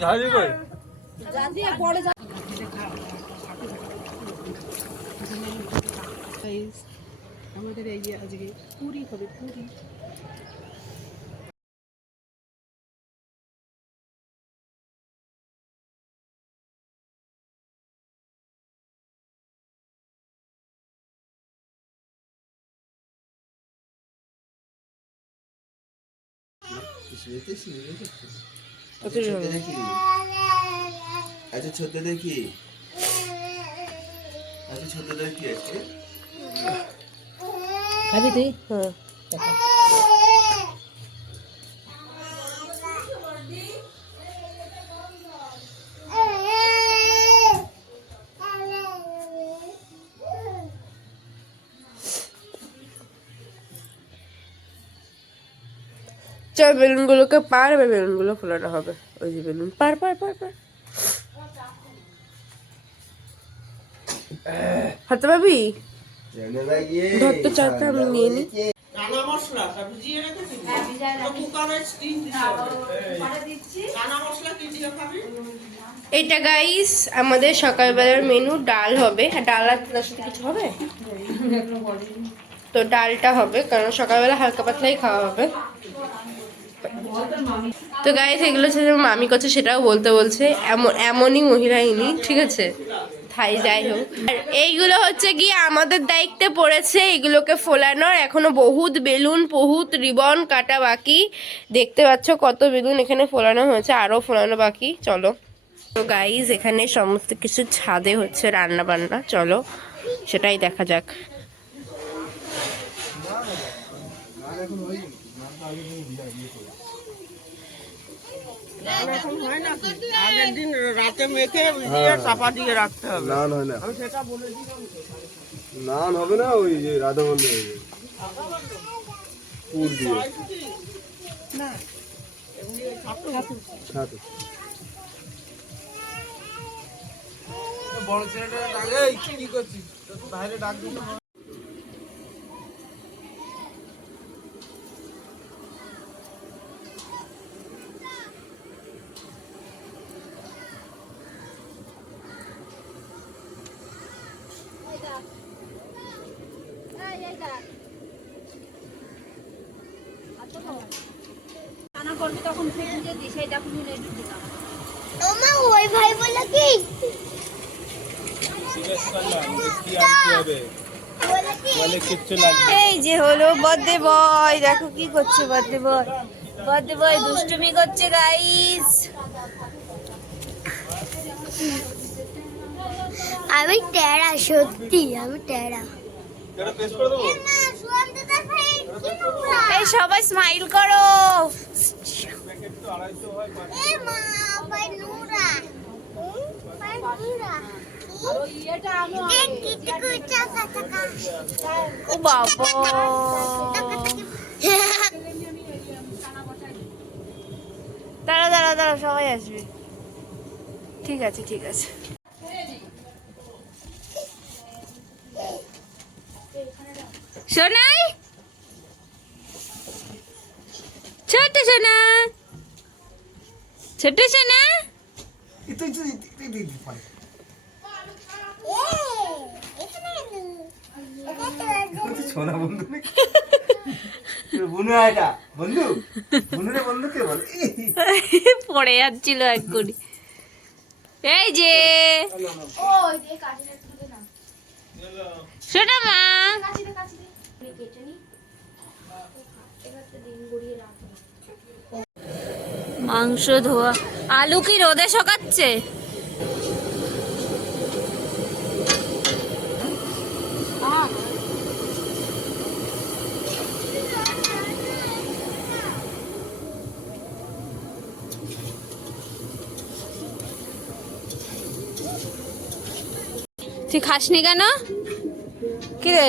ঝাড়ি কই Guys, আমাদের এই যে আজকে পুরি হবে পুরি আচ্ছা ছোটদের কি আচ্ছা ছোটদের কি আছে খাবি তুই? হ্যাঁ। চল বেলুনগুলোকে পার এবার বেলুনগুলো ফোলানো হবে। ওই যে বেলুন পার পার পার পার। হাতে পাবি? জানে না গিয়ে। ধর তো চারটা আমি নিয়ে নিই কানা মশলা ভিজিয়ে রেখেছিস কুকারে স্টিম দিতে কানা মশলা কি দিয়ে খাবি? এটা গাইস আমাদের সকালবেলার মেনু ডাল হবে। ডাল আর তার সাথে কিছু হবে? তো ডালটা হবে কারণ সকালবেলা হালকা পাতলাই খাওয়া হবে। তো গাইস এগুলো হচ্ছে যে মামি করছে, সেটাও বলতে বলছে। এমন এমনই মহিলা ইনি, ঠিক আছে? থাই যাই হোক। আর এইগুলো হচ্ছে গিয়ে আমাদের দায়িত্বে পড়েছে, এগুলোকে ফোলানোর। এখনও বহুত বেলুন, বহুত রিবন কাটা বাকি। দেখতে পাচ্ছ কত বেলুন এখানে ফোলানো হয়েছে আরও ফোলানো বাকি। চলো। তো গাইজ এখানে সমস্ত কিছু ছাদে হচ্ছে রান্না বান্না চলো, সেটাই দেখা যাক। এখন? আগের দিন রাতে মেখে ভিজিয়ে চাপা দিয়ে রাখতে হবে। নান হয় না। আমি সেটা বলে দিই হবে না ওই যে রাধা পুর দিয়ে। ছাতু। বড় ছেলেটা ডাকে কি করছিস? বাইরে ডাক দিতে ওমা ওই ভাই বলে কি এই যে হলো বার্থডে বয় দেখো কি করছে বার্থডে বয় বার্থডে বয় দুষ্টুমি করছে গাইস আমি টেরা সত্যি আমি টেরা এই সবাই স্মাইল করো। ও বাবা। দাঁড়া দাঁড়া দাঁড়া, সবাই আসবে। ঠিক আছে ঠিক আছে। সোনাই? ছোট সোনা। ছোট সোনা। সোনা বন্ধু নাকি এটা বন্ধু বন্ধু রে বন্ধু কে বলে? পড়ে যাচ্ছিল এক করি এই যে শোনা মা। মাংস ধোয়া। আলু কি রোদে শোকাচ্ছে? তুই খাসনি কেন? কি রে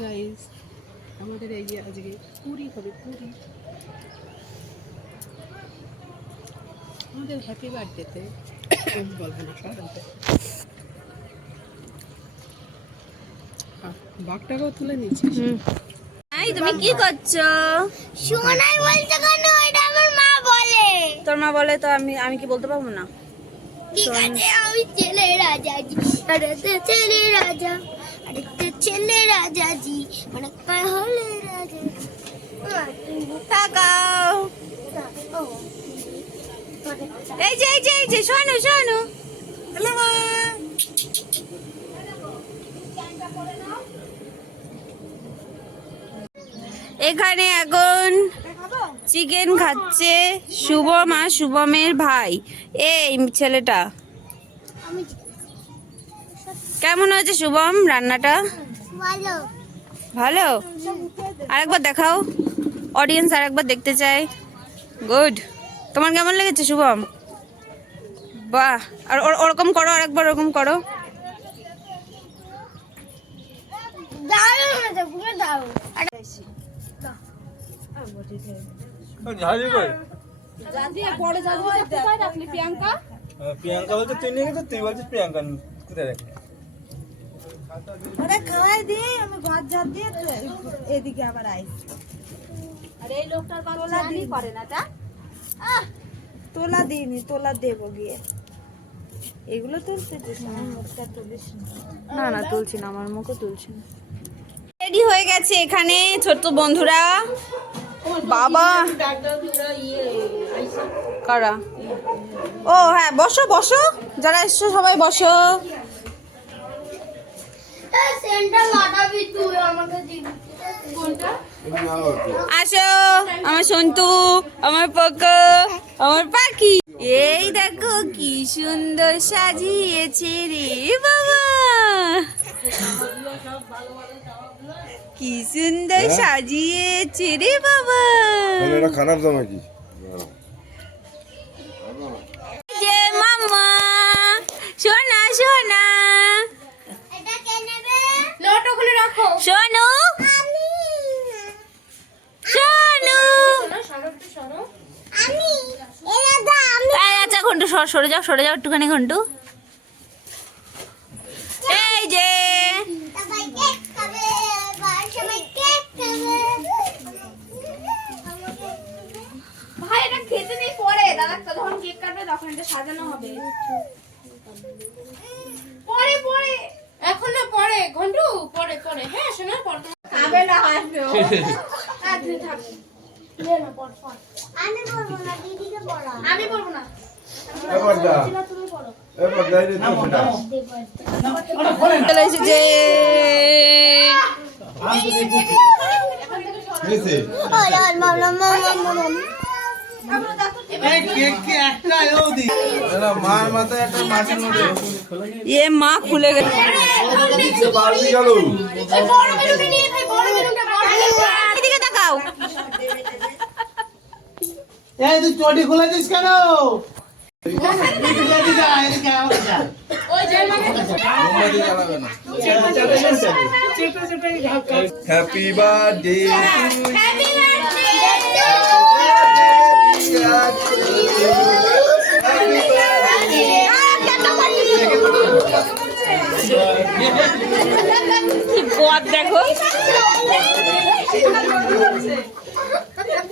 গাইস আমাদের এই যে আজকে পুরি হবে পুরি। আমাদের হ্যাপি বার্থডেতে বলব না কারণটা বাঘটাকেও তুলে নিচ্ছিস? এই তুমি কি করছ? শোনাই বলতে কেন? এটা আমার মা বলে। তোর মা বলে তো আমি আমি কি বলতে পারব না? ঠিক আছে আমি ছেলে রাজা জি ছেলে রাজা। ছেলে রাজা জি অনেক পায় হলে তাকাও। এই যে এই যে এই যে শোনো শোনো। হ্যালো মা এখানে এখন চিকেন খাচ্ছে শুভম আর শুভমের ভাই। এই ছেলেটা। কেমন হয়েছে শুভম রান্নাটা? ভালো। ভালো? আরেকবার দেখাও। অডিয়েন্স আরেকবার দেখতে চাই। গুড তোমার কেমন লেগেছে শুভম? বাহ। আর ওর- ওরকম করো আরেকবার ওরকম করো। দারুণ হয়েছে পুরো দারুণ। ঝাড়ি কই প্রিয়াঙ্কা? তুই নিয়ে গেছিস তুই বলছিস প্রিয়াঙ্কা কোথায় রাখলি? তোলা দিইনি। তোলা দেবো গিয়ে। এগুলো তুলতে না, আমার মুখটা তুলিস না। না না তুলছি না আমার মুখও তুলছি না। রেডি হয়ে গেছে এখানে ছোট্ট বন্ধুরা। বাবা। কারা? ও হ্যাঁ বসো বসো। যারা এসছো সবাই বসো। আসো আমার সন্তু আমার পক্কা আমার পাখি। এই দেখো কি সুন্দর সাজিয়েছে রে বাবা। কি সুন্দর সাজিয়েছে রে বাবা। এটা খারাপ দাম নাকি যে মামা সোনা সোনা এটা কে নেবে নোট খুলে রাখো সোনু আমি সোনু আমি এরা দা আমি এই আচ্ছা ঘন্টু সর- সরে যাও সরে যাও একটুখানি ঘন্টু। এই যে। সাজানো হবে। পরে পরে। এখন পরে। ঘন্টু পরে পরে। হ্যাঁ শোনা পরে। খাবে না আসবে পর আমি বলব না দিদিকে পড়া আমি বলব না। এ মা খুলে গেল পারবি গেল এই বেলুনটা নিয়ে ভাই বড় বেলুনটা বড় বেলুনটা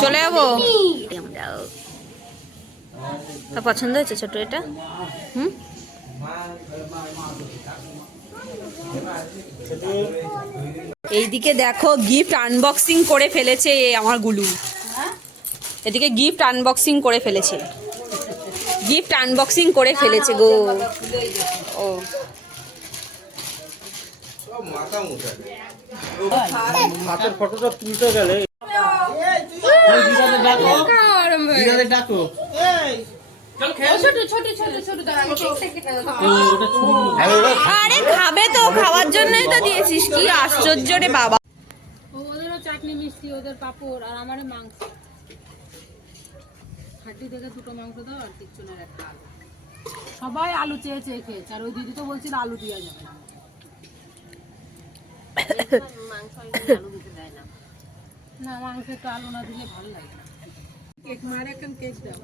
চলে যাব? তা পছন্দ হয়েছে ছোট এটা? হুম? এইদিকে দেখো গিফট আনবক্সিং করে ফেলেছে আমার গুলু। এদিকে গিফট আনবক্সিং করে ফেলেছে। গিফট আনবক্সিং করে ফেলেছে গো। ও। হাতের ফটোটা তুলতে গেলে ডাকো। আরে খাবে তো খাওয়ার জন্যই তো দিয়েছিস। কি আশ্চর্য রে বাবা। ওদেরও চাটনি মিষ্টি ওদের পাপড় আর আমার মাংস। হাড্ডি থেকে দুটো মাংস দাও আর কিচ্ছুনের একটা আলু। সবাই আলু চেয়ে চেয়ে খেয়েছে আর ওই দিদি তো বলছিল আলু দেওয়া যাবে না। না মাংসে তো আলু না দিলে ভালো লাগে না। কেক মার এখন কেক দাও।